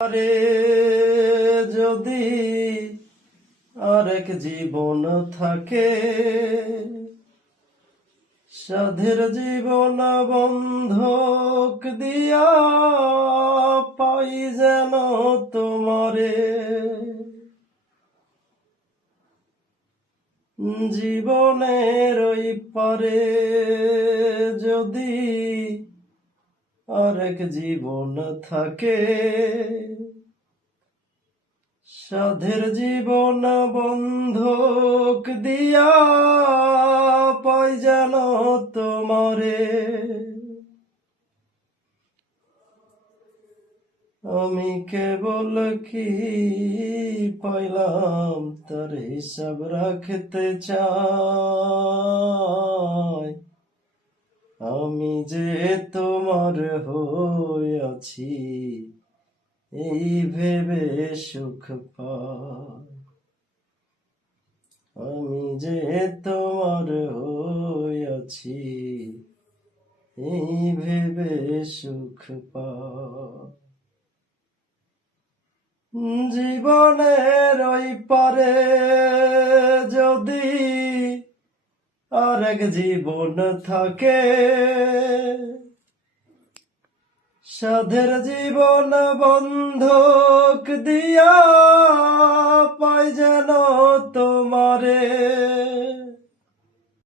আরে যদি আরেক জীবন থাকে, সাধের জীবন বন্ধক দিয়া পাই যেন তোমারে। জীবনের ওই পারে যদি আরেক জীবন থাকে, সাধের জীবন বন্ধক দিয়া পাই যেন তোমারে। আমি কেবল কি পাইলাম তার হিসাব রাখতে চাই। আমি যে তোমার হইয়াছি এই ভেবে সুখ পাই। আমি যে তোমার হইয়াছি এই ভেবে সুখ পাই। জীবনের ওই পারে যদি আরেক জীবন থাকে, সাধের জীবন বন্ধক দিয়া পাই যেন তোমারে।